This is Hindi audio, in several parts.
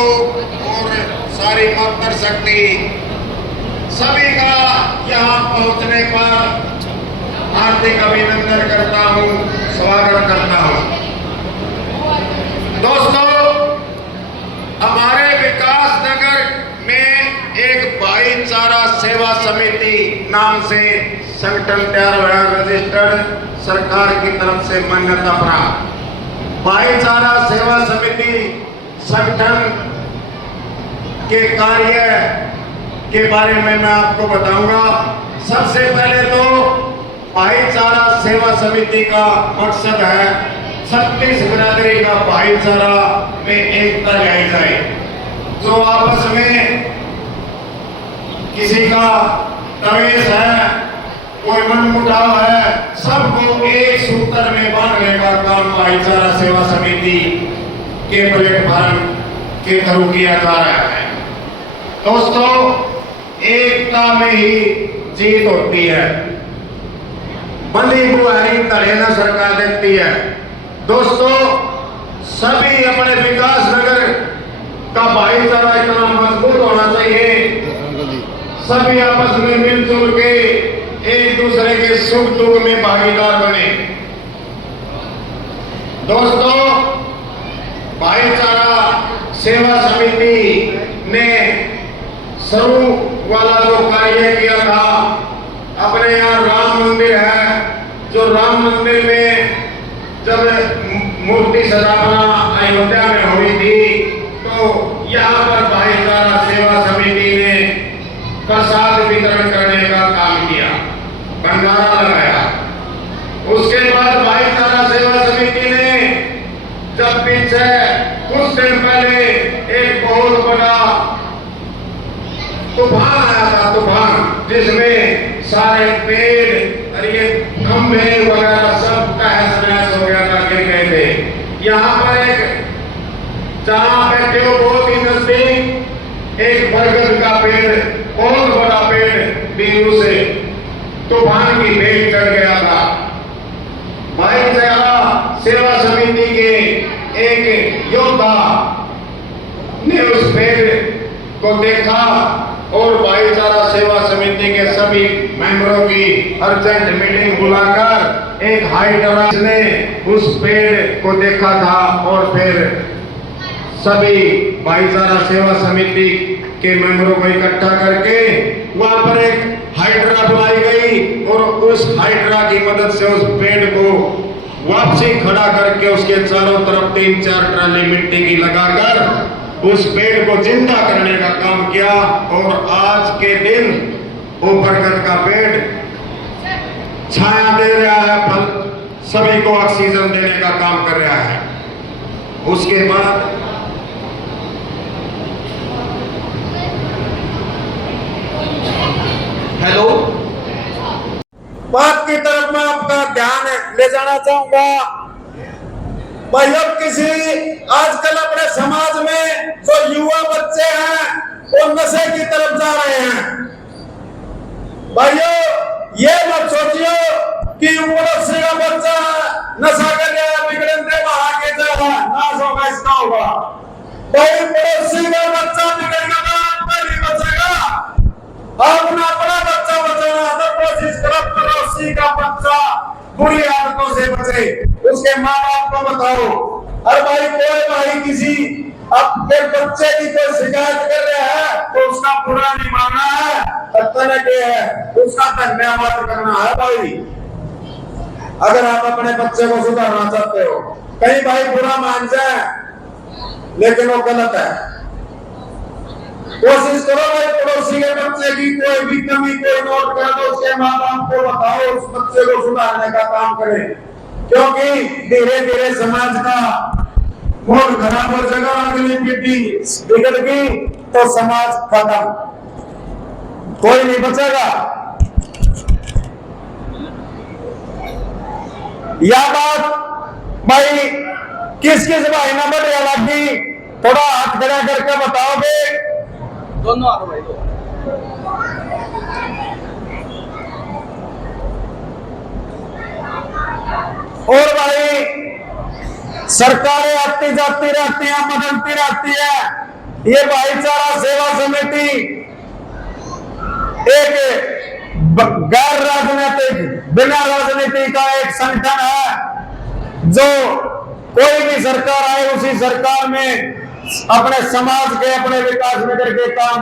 और सारी मातर शक्ति सभी का यहाँ पहुँचने पर हार्दिक अभिनंदन करता हूँ, स्वागत करता हूँ। दोस्तों, हमारे विकास नगर में एक भाईचारा सेवा समिति नाम से संगठन तैयार हुआ, रजिस्टर्ड, सरकार की तरफ से मान्यता प्राप्त। भाईचारा सेवा समिति संगठन के कार्य के बारे में मैं आपको बताऊंगा। सबसे पहले तो भाईचारा सेवा समिति का मकसद है 36 बिरादरी का भाईचारा में एकता लाई जाए। जो आपस में किसी का तवेश है, कोई मनमुटाव है, सबको एक सूत्र में बांधने का काम भाईचारा सेवा समिति के प्लेटफॉर्म के थ्रू किया जा रहा है। दोस्तों, एकता में ही जीत होती है। बंदी बुआरी तले न सरकार देती है। दोस्तों, सभी अपने विकास नगर का भाईचारा इतना मजबूत होना चाहिए, सभी आपस में मिलजुल के एक दूसरे के सुख दुख में भागीदार बने। दोस्तों, भाईचारा सेवा समिति ने शुरू वाला जो कार्य किया था, अपने यहाँ राम मंदिर है, जो राम मंदिर में जब मूर्ति स्थापना अयोध्या में हुई थी, तो यहाँ पर भाईचारा सेवा समिति ने प्रसाद वितरण करने का काम किया, भंडारा लगाया। उसके बाद भाईचारा सेवा समिति ने जब पीछे कुछ दिन पहले एक बहुत बड़ा तूफान आया था, तूफान जिसमें सारे पेड़ और ये खंभे वगैरह सब तहस नहस हो गया था, गिर गए थे। यहाँ पर एक जहाँ बैठे हो बहुत ही नजदीक एक बरगद का पेड़, बहुत बड़ा पेड़ बीरू से तूफान की भेंट चढ़ गया था। भाईचारा सेवा समिति के एक योद्धा ने उस पेड़ को देखा और भाईचारा सेवा समिति के सभी मेंबरों की अर्जेंट मीटिंग बुलाकर एक हाइड्रा ने उस पेड़ को देखा था और फिर सभी भाईचारा सेवा समिति के मेंबरों को इकट्ठा करके वहां पर एक हाइड्रा बुलाई गई और उस हाइड्रा की मदद से उस पेड़ को वापसी खड़ा करके उसके चारों तरफ 3-4 ट्राली मिट्टी की लगाकर उस पेड़ को जिंदा करने का काम किया। और आज के दिन वो बरगद का पेड़ छाया दे रहा है, फल सभी को ऑक्सीजन देने का काम कर रहा है। उसके बाद हेलो, बात की तरफ मैं आपका ध्यान ले जाना चाहूंगा। भाई, अब किसी आजकल अपने समाज में जो युवा बच्चे हैं वो नशे की तरफ जा रहे हैं। भाइयों, ये मत सोचियो कि पड़ोसी का बच्चा नशा कर रहा है, बिगड़ने वहां के जाएगा, नाश होगा, इसका होगा। भाई, पड़ोसी का बच्चा बिगड़ेगा, आपका नहीं बचेगा। आपने अपना बच्चा बचाना तो कोशिश करो पड़ोसी का बच्चा बुरी आदतों से बचे, उसके माँ बाप को बताओ। और भाई, कोई भाई किसी अपने बच्चे की कोई शिकायत कर रहा है तो उसका बुरा नहीं मानना है, तरह है उसका धन्यवाद करना है। भाई, अगर आप अपने बच्चे को सुधारना चाहते हो, कहीं भाई बुरा मान जाए लेकिन वो गलत है, कोशिश करो भाई पड़ोसी के बच्चे की कोई भी कमी कोई नोट कर दो, उसके माँ बाप को बताओ, उस बच्चे को सुधारने का काम करें। क्योंकि धीरे धीरे समाज का माहौल खराब हो जाएगा, अगली पीढ़ी बिगड़ गई तो समाज खत्म, कोई नहीं बचेगा। यह बात भाई किस किस भाई ने बढ़िया लगी, थोड़ा हाथ खड़ा करके बताओगे? दोनों आ भाई। और भाई, सरकारें आती जाती रहती हैं, बदलती रहती है, ये भाईचारा सेवा समिति एक गैर राजनीतिक, बिना राजनीति का एक संगठन है जो कोई भी सरकार आए उसी सरकार में अपने समाज के, अपने विकास नगर के काम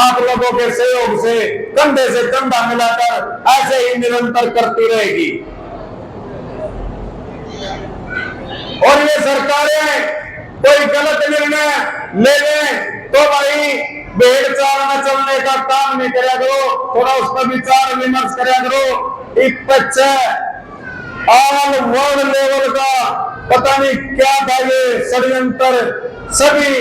आप लोगों के सहयोग से कंधे से कंधा मिलाकर ऐसे ही निरंतर करती रहेगी। और ये सरकारें कोई गलत निर्णय ले लें तो भाई भेड़ चाल में चलने का काम नहीं करा करो, थोड़ा उस पर विचार विमर्श करा करो। एक बच्चा ऑल वर्ल्ड लेवल का पता नहीं क्या था ये षड्यंत्र, सभी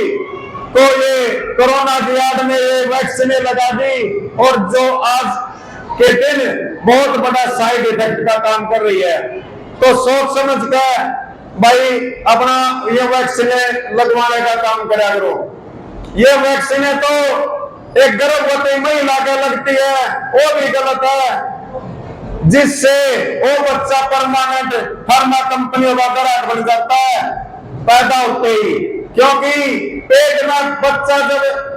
को ये कोरोना की आड़ में ये वैक्सीन लगा दी और जो आज के दिन बहुत बड़ा साइड इफेक्ट का काम कर रही है। तो सोच समझ कर भाई अपना ये वैक्सीन लगवाने का काम करा करो। ये वैक्सीन तो एक गर्भवती महिला को लगती है, वो भी गलत है, जिससे वो बच्चा परमानेंट फार्मा कंपनियों का ग्राहक बन जाता है पैदा होते ही। क्योंकि पेट में बच्चा, जब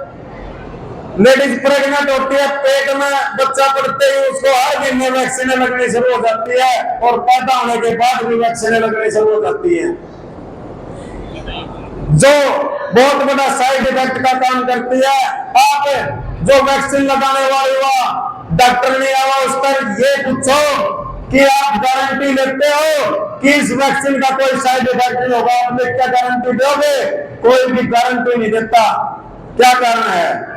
लेडीज प्रेग्नेंट होती है, पेट में बच्चा पड़ते ही उसको हर महीने वैक्सीन लगनी शुरू हो जाती है और पैदा होने के बाद भी वैक्सीन लगनी शुरू हो जाती है, जो बहुत बड़ा साइड इफेक्ट का काम करती है। आप जो वैक्सीन लगाने वाले हुआ डॉक्टर नहीं आवा, उस पर ये पूछो कि आप गारंटी लेते हो कि इस वैक्सीन का कोई साइड इफेक्ट नहीं होगा, आप क्या गारंटी दोगे? कोई भी गारंटी नहीं देता। क्या कारण है?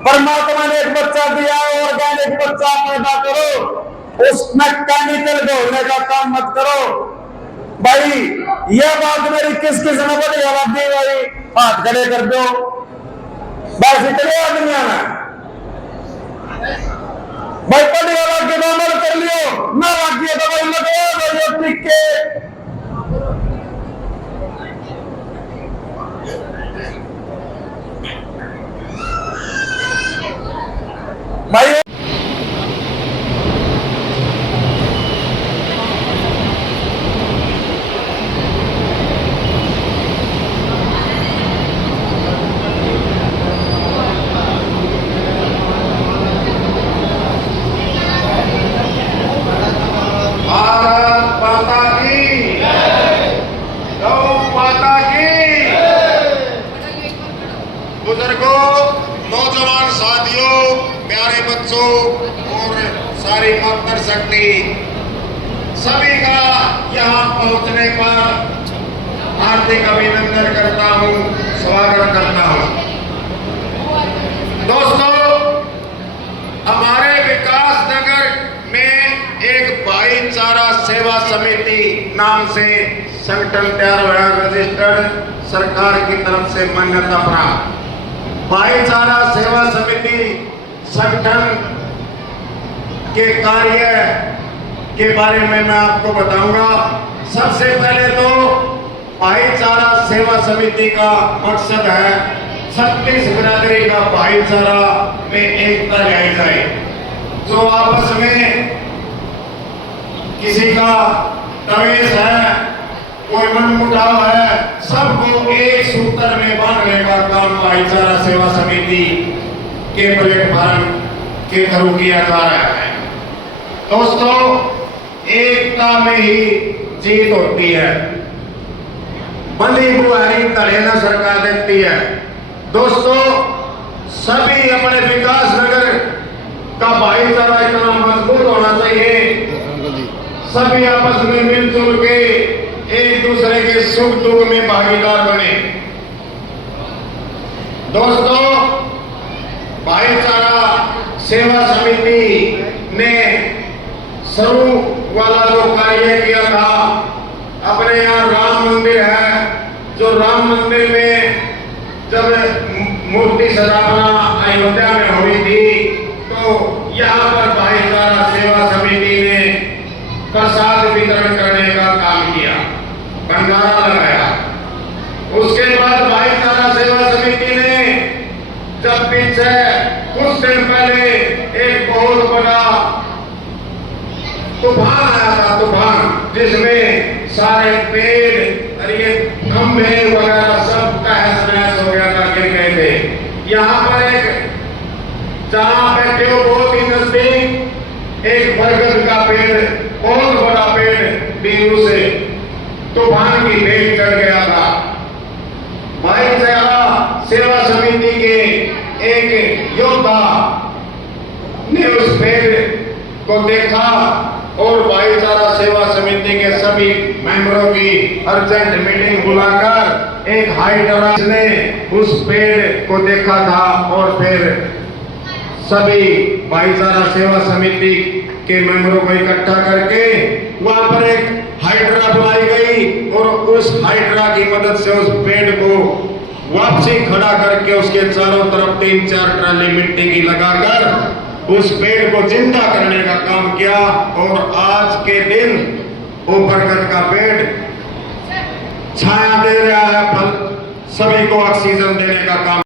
परमात्मा ने एक बच्चा दिया, ऑर्गेनिक बच्चा पैदा करो, उसमें केमिकल घोलने का काम मत करो। भाई यह बात मेरी किस किस ने बढ़िया लगी भाई, हाथ खड़े कर दो। बस इतने आदमी आना भाई, पढ़ी वाला के अमल कर लियो, ना लागिए तो भाई लगो भाई के भाई। बुजुर्गों, नौजवान साथियों, प्यारे बच्चों और सारी मातर शक्ति, सभी का यहाँ पहुँचने पर हार्दिक अभिनंदन करता हूँ, स्वागत करता हूँ। दोस्तों, हमारे विकास नगर में एक भाईचारा सेवा समिति नाम से संगठन तैयार हुआ, रजिस्टर्ड, सरकार की तरफ से मान्यता प्राप्त। भाईचारा सेवा समिति संगठन के कार्य के बारे में मैं आपको बताऊंगा। सबसे पहले तो भाईचारा सेवा समिति का मकसद है छत्तीस बिरादरी का भाईचारा में एकता लाई जाए। जो आपस में किसी का तवेश है, कोई मनमुटाव है, सबको एक सूत्र में बांधने का काम भाईचारा सेवा समिति के प्लेटफॉर्म के थ्रू किया जा रहा है। दोस्तों, एकता में ही जीत होती है, बंदी बुआरी तलेना सरकार देती है। दोस्तों, सभी अपने विकास नगर का भाईचारा इतना मजबूत होना चाहिए, सभी आपस में मिलजुल के एक दूसरे के सुख दुख में भागीदार बने। दोस्तों, भाईचारा सेवा समिति ने शुरू वाला जो कार्य किया था, अपने यहाँ राम मंदिर है, जो राम मंदिर में जब मूर्ति स्थापना अयोध्या में हुई थी, तो यहाँ पर भाईचारा सेवा समिति ने प्रसाद वितरण करने का काम किया, भंडारा लगाया। उसके बाद भाईचारा सेवा समिति ने जब पीछे कुछ दिन पहले एक बहुत बड़ा तूफान आया था, तूफान जिसमें सारे पेड़ और ये खंभे वगैरह सब तहस नहस हो गया था, गिर करने गए थे। यहाँ पर एक जहाँ बैठे हो बहुत ही नजदीक एक बरगद का पेड़, बहुत बड़ा पेड़ भी उसे तूफान की भेंट चढ़ गया था। भाईचारा सेवा समिति के एक योद्धा ने उस पेड़ को देखा और भाईचारा सेवा समिति के सभी मेंबरों की अर्जेंट मीटिंग बुलाकर एक हाइड्रा ने उस पेड़ को देखा था और फिर सभी भाईचारा सेवा समिति के मेंबरों को इकट्ठा करके वहां पर एक हाइड्रा बुलाई गई और उस हाइड्रा की मदद से उस पेड़ को वापसी खड़ा करके उसके चारों तरफ 3-4 ट्राली मिट्टी की लगाकर उस पेड़ को जिंदा करने का काम किया और आज के दिन वो बरगद का पेड़ छाया दे रहा है, फल सभी को ऑक्सीजन देने का काम